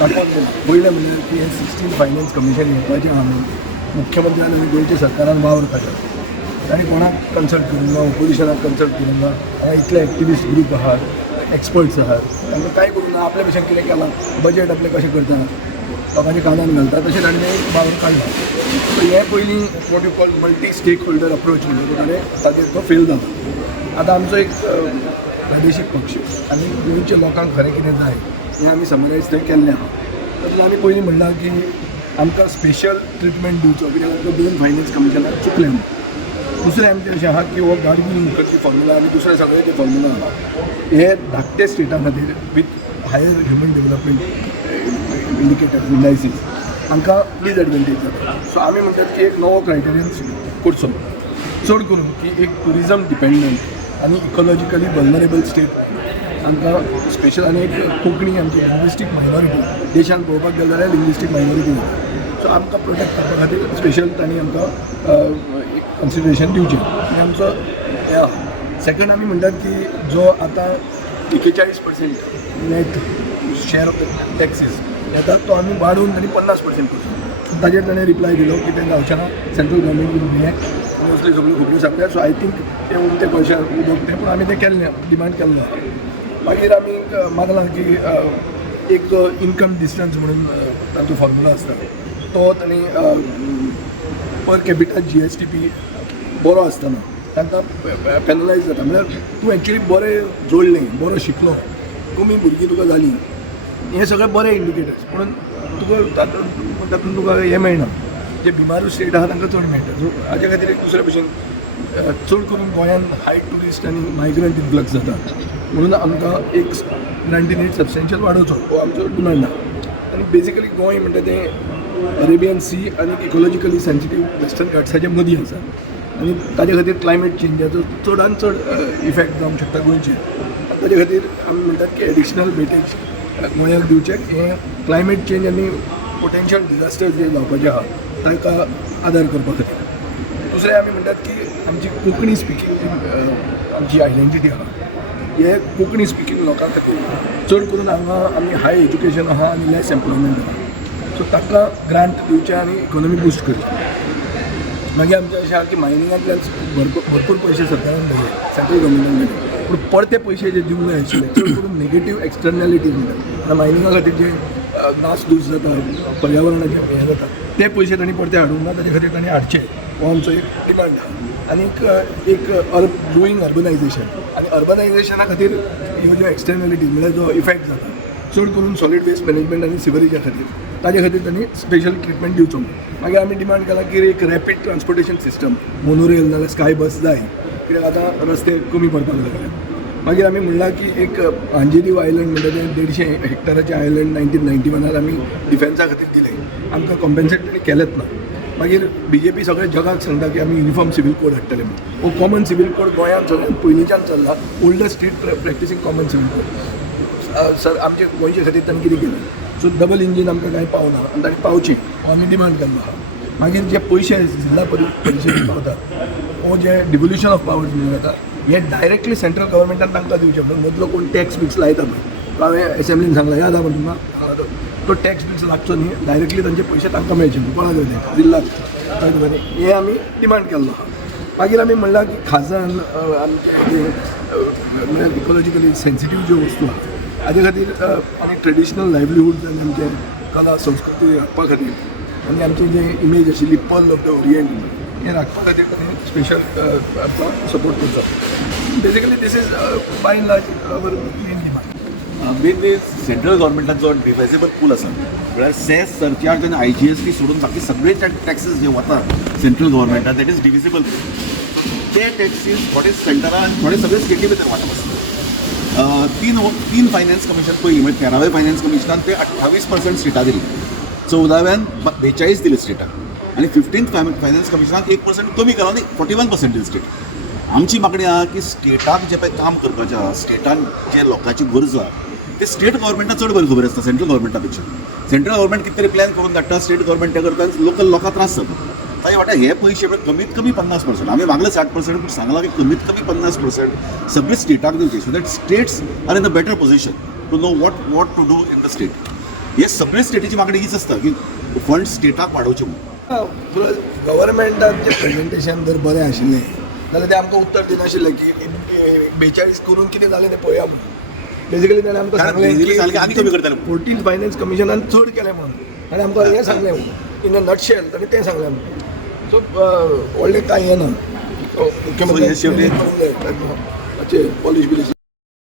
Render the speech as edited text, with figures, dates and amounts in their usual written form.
काडपाक गेला. पयलें म्हणल्यार की हें 16 फायनान्स कमिशन येवपाचें आहा म्हणून मुख्यमंत्र्यान आनी गोंयच्या सरकारान वावर काडला. ताणें कोणाक कन्सल्ट करूंक ना, ओपोजिशनाक कन्सल्ट करूंक ना. हांगा इतले एक्टिविस्ट ग्रूप आहात, एक्सपर्ट्स आहात, तांकां कांय करूंक ना. आपल्या भशेन कितें केलां, बजेट आपलें कशें करता, लोकांच्या कानान घालता तशें ताणें वावर काडला. सो हें पयलीं what you call multi stakeholder approach म्हणजे ताणें ताचेर तो फेल जाला. आतां आमचो एक प्रादेशीक पक्ष आनी गोंयच्या लोकांक खरें कितें जाय हें आमी समरायज थंय केल्लें आहा. तातूंत आमी पयलीं म्हणलां की आमकां स्पेशल ट्रिटमेंट दिवचो, कित्याक आमकां 2 फायनान्स कमिशनाक चुकलें म्हणून. दुसरें आमचें अशें आहा की हो गाडगी मुखर्जी फॉर्म्युला आनी दुसरे सगळे जे फॉर्म्युला आहा हे धाकटे स्टेटा खातीर with higher human development indicator indices हांकां डिसएडवांटेज जाता. सो आमी म्हणटात की एक नवो क्रायटेरियन करचो, चड करून की एक टुरिजम डिपेंडंट आनी इकॉलॉजिकली वल्नरेबल स्टेट हांकां स्पेशल. आनी एक कोंकणी आमची लिंग्विस्टीक मायनॉरिटी देशांत पळोवपाक गेले जाल्यार लिंग्विस्टीक मायनॉरिटी जाता. सो आमकां प्रोटेक्ट करपा खातीर स्पेशल तांणी आमकां कन्सिडरेशन दिवचें हें आमचो हें आहा. सेकंड आमी म्हणटात की जो आतां 41% NAAT share of the taxes येता तो आमी वाडोवन तांणी 50% करचो. ताजेर ताणें रिप्लाय दिलो की तें जावचें ना, सेंट्रल गव्हर्मेंट वील हें मोस्टली सगळ्यो खबऱ्यो सांगल्या. सो आय थिंक तें उरते पयशे उदक तें पूण आमी तें केल्लें, डिमांड केल्लो. मागीर आमी मागलां की एक जो इनकम डिस्टन्स म्हणून तांचो फॉर्म्युला आसता तो तांणी पर कॅपिटा GSTP बरो आसतना तांकां पेनलायज जाता. म्हळ्यार तूं एक्चुली बरें जोडलें, बरो शिकलो, कमी भुरगीं तुका जालीं, हे सगळें बरे इंडिकेटर्स. पूण तुका तातूंत तुका हें मेळना. जे बिमारू स्टेट आहा तांकां चड मेळटा. सो हाजे खातीर एक दुसरे भशेन चड करून गोंयांत हाय टुरिस्ट आनी मायग्रंट इन्फ्लक्स जाता म्हणून आमकां एक ग्रांटीन रेट सबस्टेन्शियल वाडोवचो हो आमचो डिमांड आहा. आनी बेजिकली गोंय म्हणटा तें अरेबियन सी आनी इकॉलॉजिकली सेन्सिटीव वेस्टर्न घाट्साच्या मदीं आसा आनी ताजे खातीर क्लायमेट चेंजाचो चडांत चड इफेक्ट जावंक शकता गोंयचेर. ताजे खातीर आमी म्हणटात की एडिशनल वेटेज गोंयाक दिवचें. हें क्लायमेट चेंज आनी पोटेन्शियल डिजास्टर जे जावपाचे आहा ताका आदार करपा खातीर. दुसरें आमी म्हणटात की आमची कोंकणी स्पिकींग आमची आयडेंटिटी आहा हे कोंकणी स्पिकींग लोकां खातीर चड करून हांगा आमी हाय एज्युकेशन आहा आनी लेस एम्प्लॉयमेंट आहा. सो ताका ग्रांट दिवचें आनी इकॉनॉमी बूस्ट करचें. मागीर आमचें अशें आहा की मायनिंगांतल्यान भरपूर पयशे सरकारान दिले, सेंट्रल गव्हर्मेंटान दिले, पूण परते पयशे जे दिवंक जाय आशिल्ले चड करून नेगेटीव एक्सटर्नॅलिटीज म्हणटात मायनिंगा खातीर जे नासधूस जाता, पर्यावरणाचें हें जाता ते पयशे तांणी परते हाडूंक ना. ताचे खातीर तांणी हाडचे हो आमचो एक डिमांड आहा. आनी एक ग्रोईंग अर्बनायझेशन आनी अर्बनायझेशना खातीर ह्यो ज्यो एक्सटर्नॅलिटीज म्हळ्यार जो इफेक्ट जाता चड करून सॉलीड वेस्ट मॅनेजमेंट आनी सिवरेजा खातीर ताजे खातीर तांणी स्पेशल ट्रिटमेंट दिवचो. मागीर आमी डिमांड केला की एक रॅपीड ट्रान्सपोर्टेशन सिस्टम मोनोरेल नाजाल्यार स्काय बस जाय, कित्याक आतां रस्ते कमी पडपाक लागले. मागीर आमी म्हणलां की एक अंजेदीव आयलंड म्हणटा तें 150 हेक्टराचें आयलंड 1991 आमी डिफेन्सा खातीर दिलें, आमकां कॉम्पेन्सेट ताणी केलेंच ना. मागीर BJP सगळ्या जगाक सांगता की आमी युनिफॉर्म सिवील कोड हाडटले म्हणून. हो कॉमन सिवील कोड गोंयांत सगळ्यान पयलींच्यान चल्ला, oldest state practising common civil code. Sir आमचे गोंयचे खातीर ताणें कितें केलें, सो डबल इंजीन आमकां कांय पावना आनी ताणें पावचें हो आमी डिमांड केल्लो आहा. मागीर जे पयशे जिल्हा परिशदेक पावतात हो जे डिवोल्युशन ऑफ पावर्स म्हणून येता हे डायरेक्टली सेंट्रल गव्हर्मेंटान तांकां दिवचें. म्हणून मदलो कोण टॅक्स बिक्स लायता पळय, हांवें एसेंब्लीन सांगलां याद आहा तुमकां, तो टॅक्स बिक्स लागचो न्ही, डायरेक्टली तांचे पयशे तांकां मेळचे कोणाक दिवचे जिल्ल्याक कळ्ळें. हे आमी डिमांड केल्लो आहा. मागीर आमी म्हणलां की खाजन आमचे म्हळ्यार इकॉलॉजिकली सेन्सिटीव ज्यो वस्तू आहा हाजे खातीर आनी ट्रेडिशनल लायव्हलीहूड आनी आमचे कला संस्कृती राखपा खातीर आनी आमची जी इमेज आशिल्ली पर्ल ऑफ द ओरियंट हें राखपा खातीर ताणें स्पेशल सपोर्ट करचो. Basically this is by and large our main demand. Main central गव्हर्मेंटाचो डिवायजेबल पूल आसा, म्हळ्यार सेस सरचार्ज आनी IGST सोडून बाकी सगळे टॅक्सीस जे वता सेंट्रल गव्हर्मेंटान दॅट इज डिविजिबल. ते टॅक्सीस थोडे सेंटरान थोडे सगळे स्टेटी भितर वांटप आसता. तीन फायनान्स कमिशन पयलीं म्हणजे 13वें फायनान्स कमिशनान ते 28% स्टेटाक दिली, 14व्यान 42 दिले स्टेटाक आनी 15th फायनान्स कमिशनाक 1% कमी केलो आनी 41% दिले स्टेट. आमची मागणी आहा की स्टेटाक जे पळय काम करपाचें आहा, स्टेटान जे लोकांची गरज आहा ते स्टेट गव्हर्मेंटाक चड बरी खबर आसता सेंट्रल गव्हर्मेंटा पेक्षा. सेंट्रल गव्हर्मेंट कितें तरी प्लॅन करून धाडटा, स्टेट गव्हर्मेंट ते करता, लोकल लोकांक त्रास जाता. ताजे वाट्यार हे पयशे कमीत कमी 50%, आमी मागले 60%, पूण सांगलां की कमीत कमी 50% सगळे स्टेटाक दिवचे, so that states are in the better position to know what to do in the state. हे सगळे स्टेटीची मागणी हीच आसता की फंड स्टेटाक वाडोवचे म्हणून. गव्हर्मेंटाचें प्रेजेंटेशन जर बरें आशिल्लें जाल्यार ते आमकां उत्तर दिनाशिल्लें की 42 करून कितें जालें तें पळया म्हणून. बेजिकली ताणें आमकां कारण basically सांगलें की आनी कमी करताले म्हणून. 14th फायनान्स कमिशनान चड केलें म्हणून आनी आमकां हें सांगलें इन अ नटशेल ताणें तें सांगलें आमकां. सो व्हडलें कांय हें ना So हे शेवटी- पॉलिश बिलीश